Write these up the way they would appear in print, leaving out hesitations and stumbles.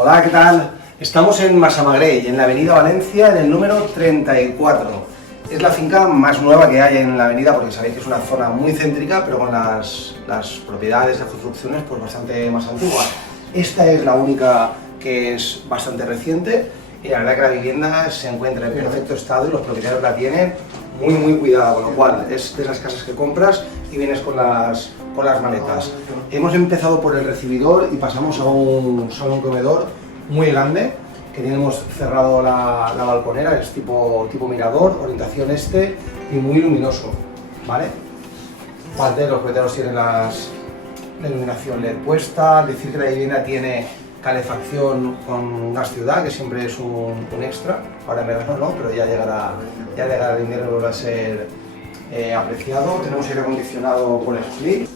Hola, ¿qué tal? Estamos en Massamagrell, en la avenida Valencia, en el número 34. Es la finca más nueva que hay en la avenida porque sabéis que es una zona muy céntrica, pero con las propiedades, las construcciones pues bastante más antiguas. Esta es la única que es bastante reciente y la verdad que la vivienda se encuentra en perfecto estado y los propietarios la tienen muy cuidada, con lo cual es de esas casas que compras y vienes con las maletas. Hemos empezado por el recibidor y pasamos a un salón comedor muy grande que tenemos cerrado la balconera, es tipo mirador, orientación este y muy luminoso, ¿vale? Aparte los propietarios tienen la iluminación LED puesta, decir que la vivienda tiene calefacción con gas ciudad, que siempre es un extra, ahora en verano no, pero ya llegará el invierno y volverá a ser apreciado. Tenemos aire acondicionado con split.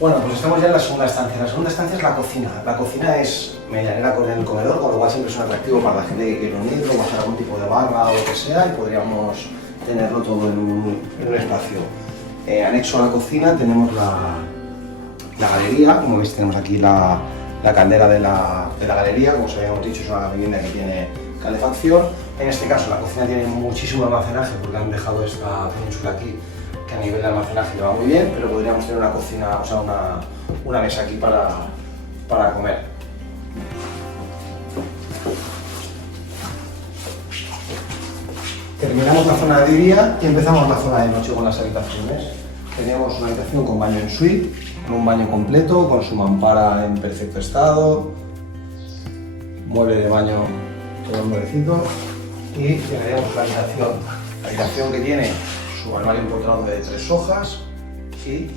Bueno, pues estamos ya en la segunda estancia. La segunda estancia es la cocina. La cocina es medianera con el comedor, con lo cual siempre es un atractivo para la gente que quiere unirlo, o hacer algún tipo de barra o lo que sea, y podríamos tenerlo todo en un espacio. Anexo a la cocina tenemos la galería, como veis tenemos aquí la caldera de la galería, como os habíamos dicho es una vivienda que tiene calefacción. En este caso la cocina tiene muchísimo almacenaje porque han dejado esta península aquí, que a nivel de almacenaje le va muy bien, pero podríamos tener una cocina, o sea, una mesa aquí para comer. Terminamos la zona de día y empezamos la zona de noche con las habitaciones. Tenemos una habitación con baño en suite, con un baño completo, con su mampara en perfecto estado, mueble de baño todo nuevecito, y llegaremos a la habitación que tiene su armario empotrado de 3 hojas y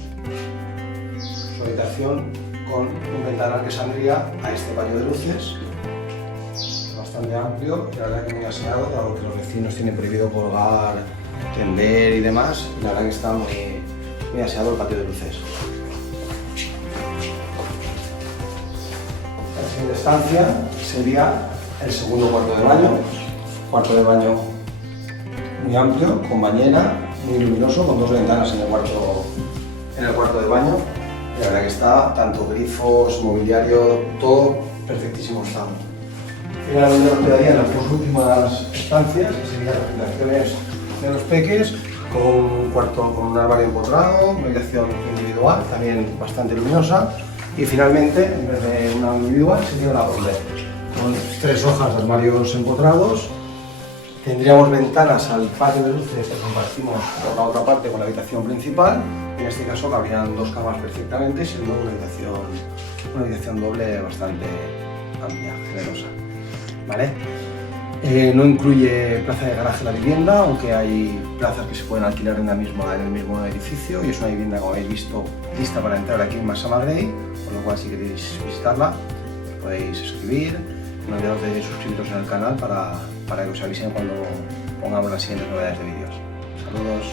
su habitación con un ventanal que saldría a este paño de luces, bastante amplio y la verdad que muy aseado, dado que los vecinos tienen prohibido colgar, tender y demás, y la verdad que está muy aseado el patio de luces. La siguiente estancia sería el segundo cuarto de baño muy amplio, con bañera, muy luminoso, con 2 ventanas en el cuarto de baño. Y la verdad que está tanto grifos, mobiliario, todo perfectísimo estado. Finalmente nos quedarían las 2 últimas estancias, que serían las habitaciones de los peques, con un cuarto con un armario empotrado, una habitación individual, también bastante luminosa. Y finalmente, en vez de una individual, sería una doble, con 3 hojas de armarios empotrados. Tendríamos ventanas al patio de luces que compartimos por la otra parte con la habitación principal. En este caso cabrían 2 camas perfectamente, siendo una habitación doble bastante amplia, generosa, ¿vale? No incluye plaza de garaje la vivienda, aunque hay plazas que se pueden alquilar en el mismo edificio, y es una vivienda, como habéis visto, lista para entrar aquí en Massamagrell, con lo cual si queréis visitarla os podéis escribir. No olvidéis de suscribiros en el canal para que os avisen cuando pongamos las siguientes novedades de vídeos. Saludos.